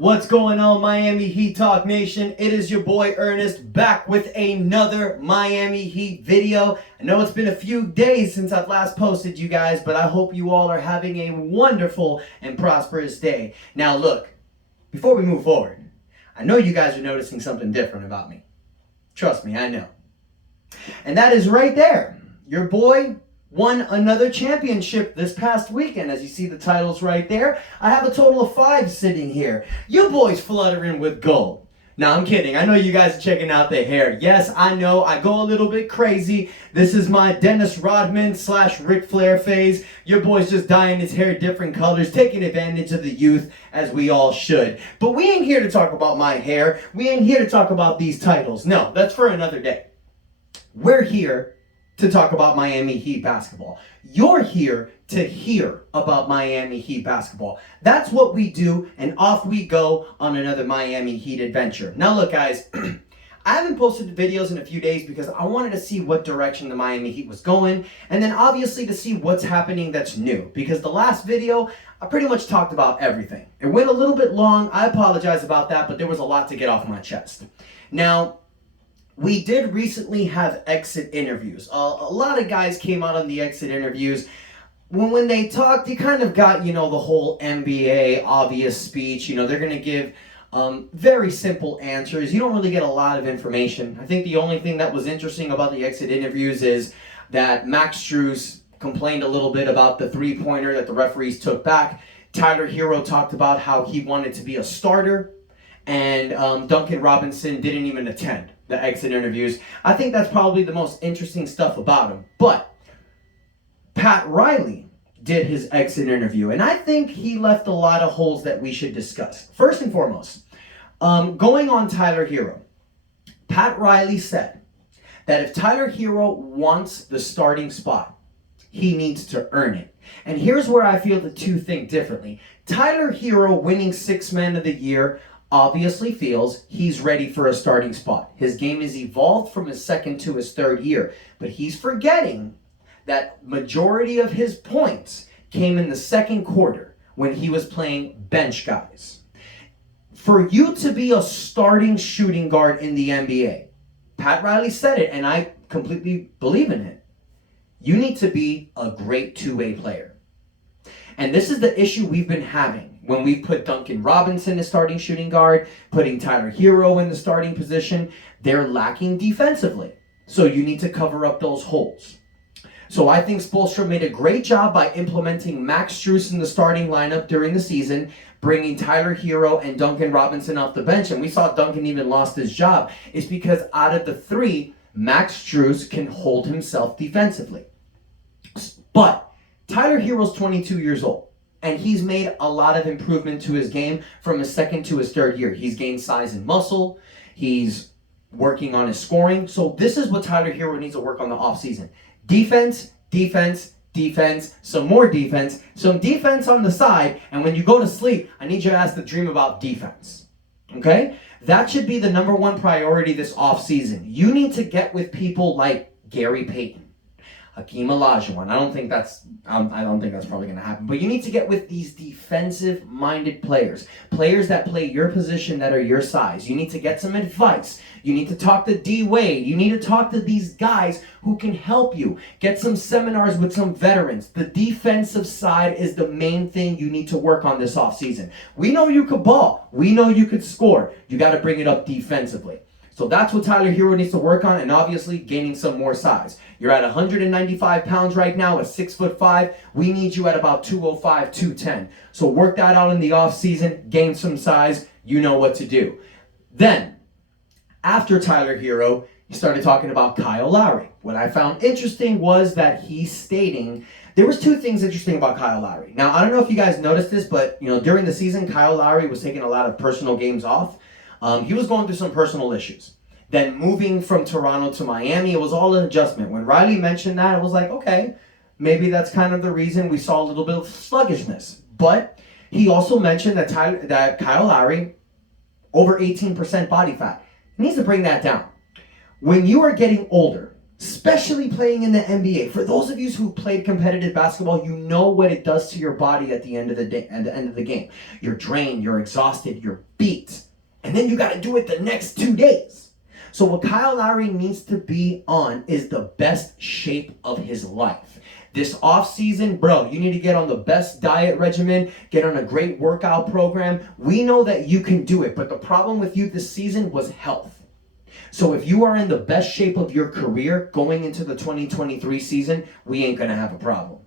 What's going on, Miami Heat Talk Nation? It is your boy Ernest back with another Miami Heat video. I know it's been a few days since I've last posted you guys, but I hope you all are having a wonderful and prosperous day. Now look, before we move forward, I know you guys are noticing something different about me. Trust me, I know. And that is right there. Your boy won another championship this past weekend. As you see the titles right there, I have a total of 5 sitting here. Your boy's fluttering with gold. Now, I'm kidding. I know you guys are checking out the hair. Yes, I know. I go a little bit crazy. This is my Dennis Rodman / Ric Flair phase. Your boy's just dyeing his hair different colors, taking advantage of the youth, as we all should. But we ain't here to talk about my hair. We ain't here to talk about these titles. No, that's for another day. We're here to talk about Miami Heat basketball. You're here to hear about Miami Heat basketball. That's what we do, and off we go on another Miami Heat adventure. Now look, guys, I haven't posted videos in a few days because I wanted to see what direction the Miami Heat was going, and then obviously to see what's happening that's new, because the last video, I pretty much talked about everything. It went a little bit long. I apologize about that, but there was a lot to get off my chest. Now, we did recently have exit interviews. A lot of guys came out on the exit interviews. When they talked, you kind of got, the whole NBA obvious speech. They're going to give very simple answers. You don't really get a lot of information. I think the only thing that was interesting about the exit interviews is that Max Strus complained a little bit about the three-pointer that the referees took back. Tyler Hero talked about how he wanted to be a starter. And Duncan Robinson didn't even attend the exit interviews. I think that's probably the most interesting stuff about him. But Pat Riley did his exit interview, and I think he left a lot of holes that we should discuss. First and foremost, going on Tyler Hero, Pat Riley said that if Tyler Hero wants the starting spot, he needs to earn it. And here's where I feel the two think differently. Tyler Hero winning Sixth Man of the Year obviously feels he's ready for a starting spot. His game has evolved from his second to his third year, but he's forgetting that majority of his points came in the second quarter when he was playing bench guys. For you to be a starting shooting guard in the NBA, Pat Riley said it, and I completely believe in it, you need to be a great two-way player. And this is the issue we've been having. When we put Duncan Robinson as starting shooting guard, putting Tyler Hero in the starting position, they're lacking defensively. So you need to cover up those holes. So I think Spoelstra made a great job by implementing Max Strus in the starting lineup during the season, bringing Tyler Hero and Duncan Robinson off the bench. And we saw Duncan even lost his job. It's because out of the 3, Max Strus can hold himself defensively. But Tyler Hero's 22 years old. And he's made a lot of improvement to his game from his second to his third year. He's gained size and muscle. He's working on his scoring. So this is what Tyler Hero needs to work on the offseason. Defense, defense, defense, some more defense, some defense on the side. And when you go to sleep, I need your ass to dream about defense. Okay? That should be the number one priority this offseason. You need to get with people like Gary Payton, Hakeem Olajuwon. I don't think that's probably going to happen. But you need to get with these defensive-minded players that play your position, that are your size. You need to get some advice. You need to talk to D. Wade. You need to talk to these guys who can help you. Get some seminars with some veterans. The defensive side is the main thing you need to work on this offseason. We know you could ball. We know you could score. You got to bring it up defensively. So that's what Tyler Hero needs to work on, and obviously gaining some more size. You're at 195 pounds right now at 6'5". We need you at about 205, 210. So work that out in the offseason, gain some size. You know what to do. Then, after Tyler Hero, he started talking about Kyle Lowry. What I found interesting was that he's stating there was 2 things interesting about Kyle Lowry. Now, I don't know if you guys noticed this, but during the season, Kyle Lowry was taking a lot of personal games off. He was going through some personal issues. Then moving from Toronto to Miami, it was all an adjustment. When Riley mentioned that, it was like, okay, maybe that's kind of the reason we saw a little bit of sluggishness. But he also mentioned that Kyle Lowry, over 18% body fat, he needs to bring that down. When you are getting older, especially playing in the NBA. For those of you who played competitive basketball, you know what it does to your body at the end of the day, at the end of the game. You're drained, you're exhausted, you're beat. And then you got to do it the next 2 days. So what Kyle Lowry needs to be on is the best shape of his life. This offseason, bro, you need to get on the best diet regimen, get on a great workout program. We know that you can do it, but the problem with you this season was health. So if you are in the best shape of your career going into the 2023 season, we ain't going to have a problem.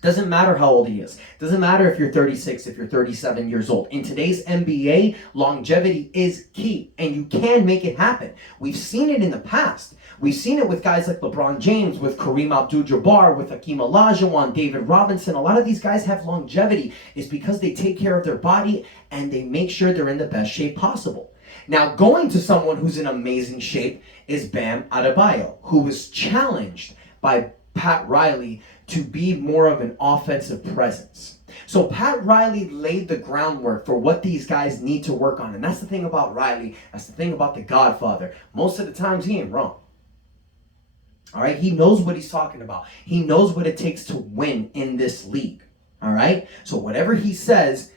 Doesn't matter how old he is. Doesn't matter if you're 36, if you're 37 years old. In today's NBA, longevity is key, and you can make it happen. We've seen it in the past. We've seen it with guys like LeBron James, with Kareem Abdul-Jabbar, with Hakeem Olajuwon, David Robinson. A lot of these guys have longevity. It's because they take care of their body and they make sure they're in the best shape possible. Now, going to someone who's in amazing shape is Bam Adebayo, who was challenged by Pat Riley to be more of an offensive presence. So Pat Riley laid the groundwork for what these guys need to work on. And that's the thing about Riley. That's the thing about the Godfather. Most of the times he ain't wrong. All right? He knows what he's talking about. He knows what it takes to win in this league. All right? So whatever he says,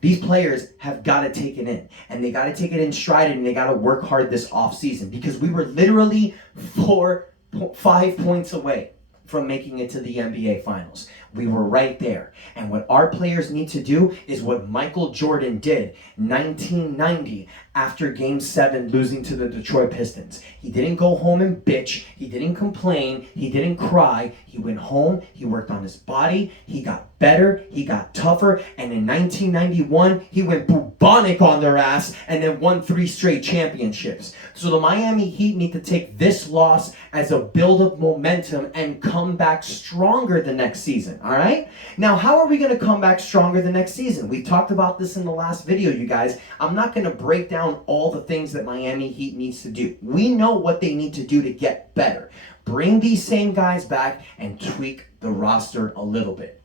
these players have got to take it in. And they got to take it in stride, and they got to work hard this offseason. Because we were literally 5 points away from making it to the NBA Finals. We were right there. And what our players need to do is what Michael Jordan did 1990 after Game 7 losing to the Detroit Pistons. He didn't go home and bitch. He didn't complain. He didn't cry. He went home. He worked on his body. He got better. He got tougher. And in 1991, he went bubonic on their ass and then won 3 straight championships. So the Miami Heat need to take this loss as a build of momentum and come back stronger the next season. All right? Now, how are we going to come back stronger the next season? We talked about this in the last video, you guys. I'm not going to break down all the things that Miami Heat needs to do. We know what they need to do to get better. Bring these same guys back and tweak the roster a little bit.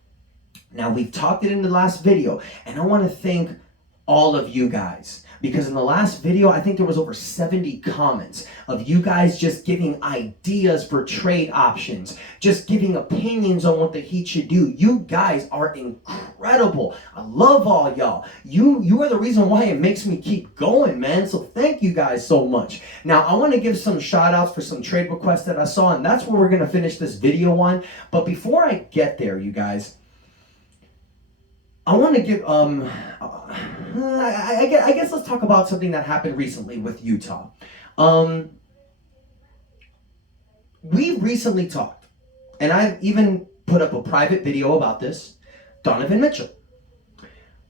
Now, we've talked it in the last video, and I want to thank all of you guys. Because in the last video, I think there was over 70 comments of you guys just giving ideas for trade options, just giving opinions on what the Heat should do. You guys are incredible. I love all y'all. You are the reason why it makes me keep going, man. So thank you guys so much. Now, I want to give some shout outs for some trade requests that I saw, and that's where we're going to finish this video on. But before I get there, you guys, I want to give, I guess let's talk about something that happened recently with Utah. We recently talked, and I've even put up a private video about this, Donovan Mitchell.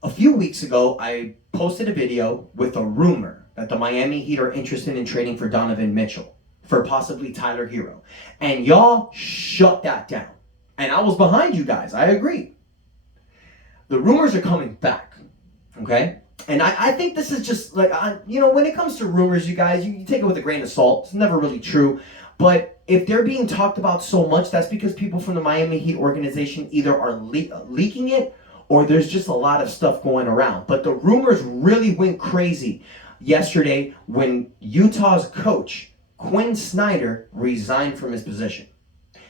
A few weeks ago, I posted a video with a rumor that the Miami Heat are interested in trading for Donovan Mitchell, for possibly Tyler Hero. And y'all shut that down. And I was behind you guys, I agree. The rumors are coming back, okay? And I think this is just like, when it comes to rumors, you guys, you take it with a grain of salt. It's never really true. But if they're being talked about so much, that's because people from the Miami Heat organization either are leaking it or there's just a lot of stuff going around. But the rumors really went crazy yesterday when Utah's coach, Quinn Snyder, resigned from his position.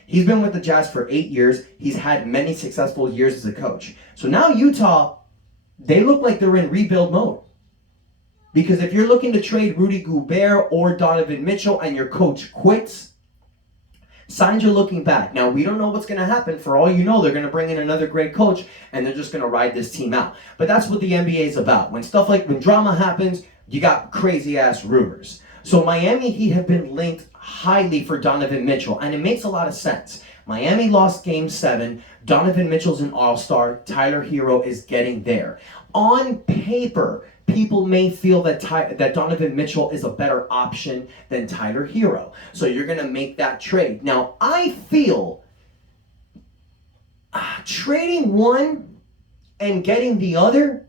He's been with the Jazz for 8 years. He's had many successful years as a coach. So now Utah, they look like they're in rebuild mode. Because if you're looking to trade Rudy Gobert or Donovan Mitchell and your coach quits, signs are looking back. Now, we don't know what's going to happen. For all you know, they're going to bring in another great coach and they're just going to ride this team out. But that's what the NBA is about. When drama happens, you got crazy ass rumors. So Miami Heat have been linked highly for Donovan Mitchell, and it makes a lot of sense. Miami lost Game 7. Donovan Mitchell's an all-star. Tyler Hero is getting there. On paper, people may feel that Donovan Mitchell is a better option than Tyler Hero. So you're going to make that trade. Now, I feel trading one and getting the other,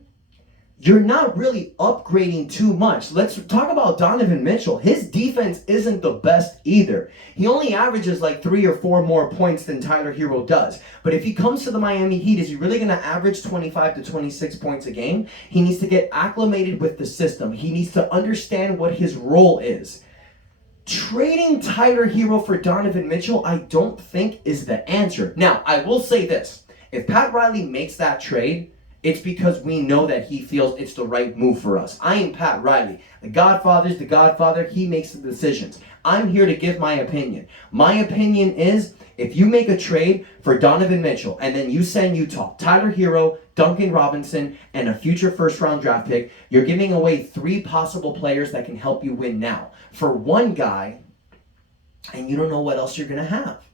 you're not really upgrading too much. Let's talk about Donovan Mitchell. His defense isn't the best either. He only averages like 3 or 4 more points than Tyler Hero does. But if he comes to the Miami Heat, is he really going to average 25 to 26 points a game? He needs to get acclimated with the system. He needs to understand what his role is. trading Tyler Hero for Donovan Mitchell, I don't think is the answer. Now, I will say this. If Pat Riley makes that trade, it's because we know that he feels it's the right move for us. I am Pat Riley. The Godfather's the Godfather. He makes the decisions. I'm here to give my opinion. My opinion is, if you make a trade for Donovan Mitchell and then you send Utah Tyler Hero, Duncan Robinson, and a future first-round draft pick, you're giving away 3 possible players that can help you win now for one guy, and you don't know what else you're going to have.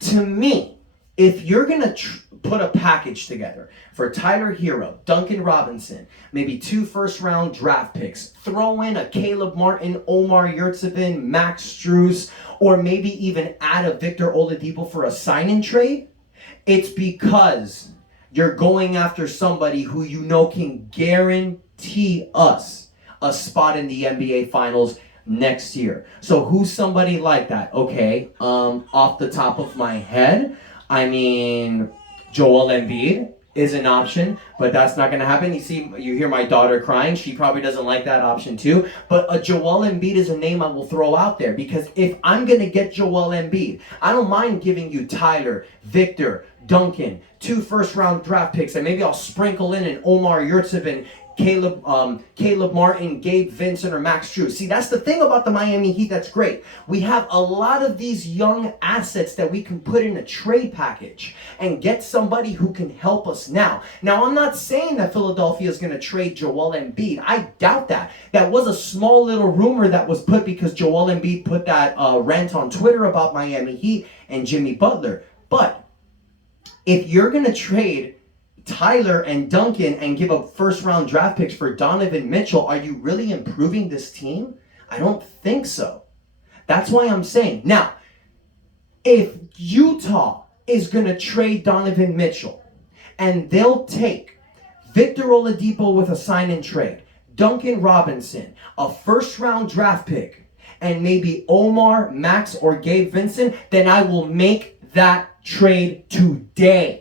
To me, if you're going to put a package together for Tyler Hero, Duncan Robinson, maybe 2 first-round draft picks, throw in a Caleb Martin, Omar Yurtseven, Max Strus, or maybe even add a Victor Oladipo for a sign-in trade, it's because you're going after somebody who you know can guarantee us a spot in the NBA Finals next year. So who's somebody like that? Okay, off the top of my head, I mean, Joel Embiid is an option, but that's not going to happen. You hear my daughter crying. She probably doesn't like that option too. But a Joel Embiid is a name I will throw out there, because if I'm going to get Joel Embiid, I don't mind giving you Tyler, Victor, Duncan, 2 first-round draft picks, and maybe I'll sprinkle in an Omar Yurtseven, Caleb Martin, Gabe Vincent, or Max Strus. See, that's the thing about the Miami Heat that's great. We have a lot of these young assets that we can put in a trade package and get somebody who can help us now. Now, I'm not saying that Philadelphia is going to trade Joel Embiid. I doubt that. That was a small little rumor that was put because Joel Embiid put that rant on Twitter about Miami Heat and Jimmy Butler. But if you're going to trade Tyler and Duncan and give up first-round draft picks for Donovan Mitchell, are you really improving this team? I don't think so. That's why I'm saying. Now, if Utah is going to trade Donovan Mitchell and they'll take Victor Oladipo with a sign-in trade, Duncan Robinson, a first-round draft pick, and maybe Omar, Max, or Gabe Vincent, then I will make that trade today.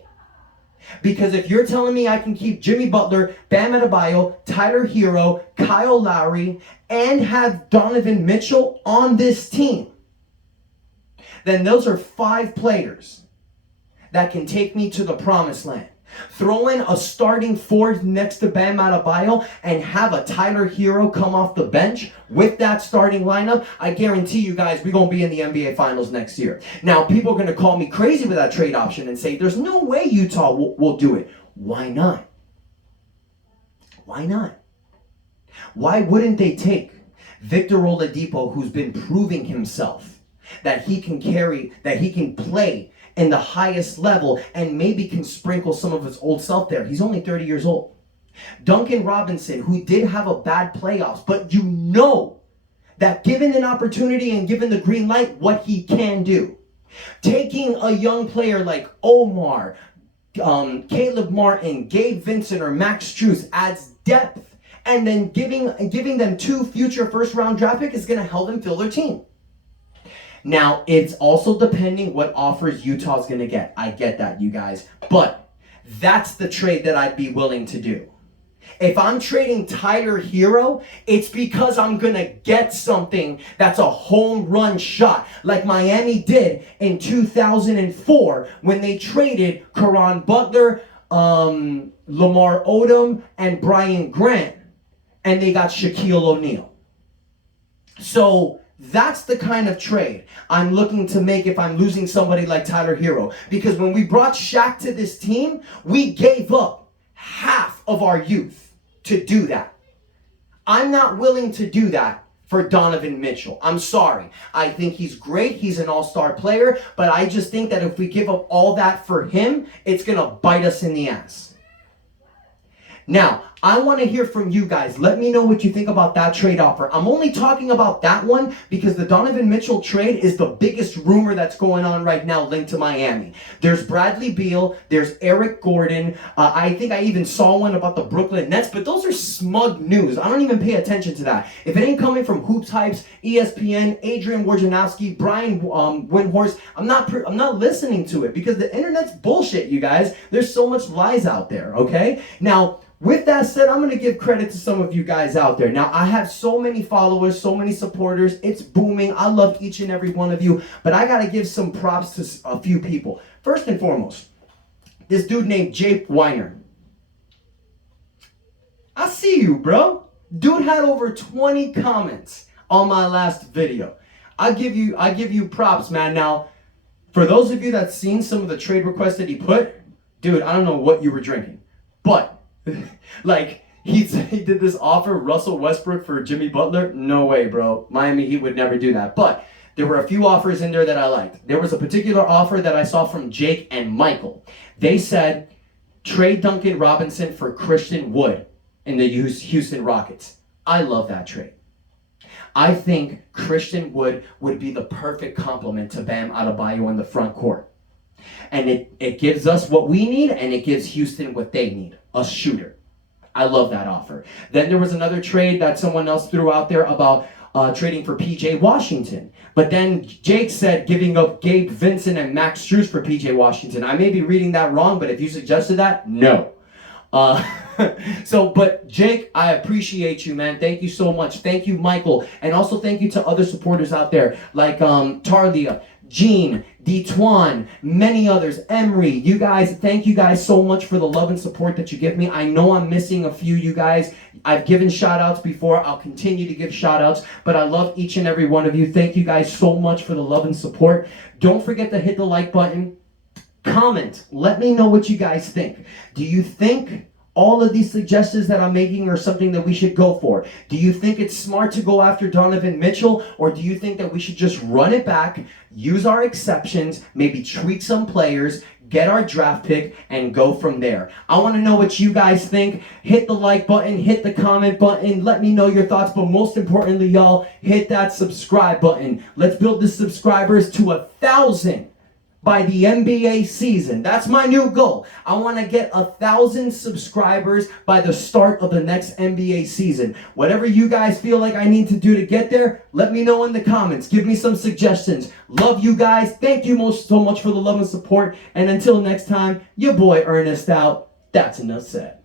Because if you're telling me I can keep Jimmy Butler, Bam Adebayo, Tyler Hero, Kyle Lowry, and have Donovan Mitchell on this team, then those are 5 players that can take me to the promised land. Throw in a starting 4 next to Bam Adebayo and have a Tyler Hero come off the bench with that starting lineup. I guarantee you guys, we're going to be in the NBA Finals next year. Now, people are going to call me crazy with that trade option and say, there's no way Utah will do it. Why not? Why not? Why wouldn't they take Victor Oladipo, who's been proving himself that he can carry, that he can play in the highest level, and maybe can sprinkle some of his old self there. He's only 30 years old. Duncan Robinson, who did have a bad playoffs, but you know that given an opportunity and given the green light, what he can do. Taking a young player like Omar, Caleb Martin, Gabe Vincent, or Max Strus adds depth, and then giving them 2 future first-round draft picks is going to help them fill their team. Now, it's also depending what offers Utah's going to get. I get that, you guys. But that's the trade that I'd be willing to do. If I'm trading Tyler Hero, it's because I'm going to get something that's a home run shot, like Miami did in 2004 when they traded Caron Butler, Lamar Odom, and Brian Grant, and they got Shaquille O'Neal. So that's the kind of trade I'm looking to make if I'm losing somebody like Tyler Hero. Because when we brought Shaq to this team, we gave up half of our youth to do that. I'm not willing to do that for Donovan Mitchell. I'm sorry. I think he's great. He's an all-star player. But I just think that if we give up all that for him, it's going to bite us in the ass. Now, I want to hear from you guys. Let me know what you think about that trade offer. I'm only talking about that one because the Donovan Mitchell trade is the biggest rumor that's going on right now linked to Miami. There's Bradley Beal. There's Eric Gordon. I think I even saw one about the Brooklyn Nets, but those are smug news. I don't even pay attention to that. If it ain't coming from Hoops Hypes, ESPN, Adrian Wojnarowski, Brian Windhorst, I'm not listening to it because the internet's bullshit, you guys. There's so much lies out there, okay? Now, with that said, I'm going to give credit to some of you guys out there. Now, I have so many followers, so many supporters. It's booming. I love each and every one of you. But I got to give some props to a few people. First and foremost, this dude named Jake Weiner. I see you, bro. Dude had over 20 comments on my last video. I give you props, man. Now, for those of you that's seen some of the trade requests that he put, dude, I don't know what you were drinking. But, like, he did this offer, Russell Westbrook for Jimmy Butler. No way, bro. Miami Heat would never do that. But there were a few offers in there that I liked. There was a particular offer that I saw from Jake and Michael. They said, trade Duncan Robinson for Christian Wood in the Houston Rockets. I love that trade. I think Christian Wood would be the perfect complement to Bam Adebayo in the front court. And it gives us what we need, and it gives Houston what they need, a shooter. I love that offer. Then there was another trade that someone else threw out there about trading for P.J. Washington. But then Jake said giving up Gabe Vincent and Max Strus for P.J. Washington. I may be reading that wrong, but if you suggested that, no. But Jake, I appreciate you, man. Thank you so much. Thank you, Michael. And also thank you to other supporters out there like Tarlia, Gene, Detwan, many others, Emery. You guys, thank you guys so much for the love and support that you give me. I know I'm missing a few, you guys. I've given shout outs before. I'll continue to give shout outs, but I love each and every one of you. Thank you guys so much for the love and support. Don't forget to hit the like button. Comment. Let me know what you guys think. Do you think all of these suggestions that I'm making are something that we should go for? Do you think it's smart to go after Donovan Mitchell? Or do you think that we should just run it back, use our exceptions, maybe tweak some players, get our draft pick, and go from there? I want to know what you guys think. Hit the like button, hit the comment button, let me know your thoughts, but most importantly, y'all, hit that subscribe button. Let's build the subscribers to 1,000 by the NBA season. That's my new goal. I want to get 1,000 subscribers by the start of the next NBA season. Whatever you guys feel like I need to do to get there, let me know in the comments. Give me some suggestions. Love you guys. Thank you so much for the love and support. And until next time, your boy Ernest out. That's enough said.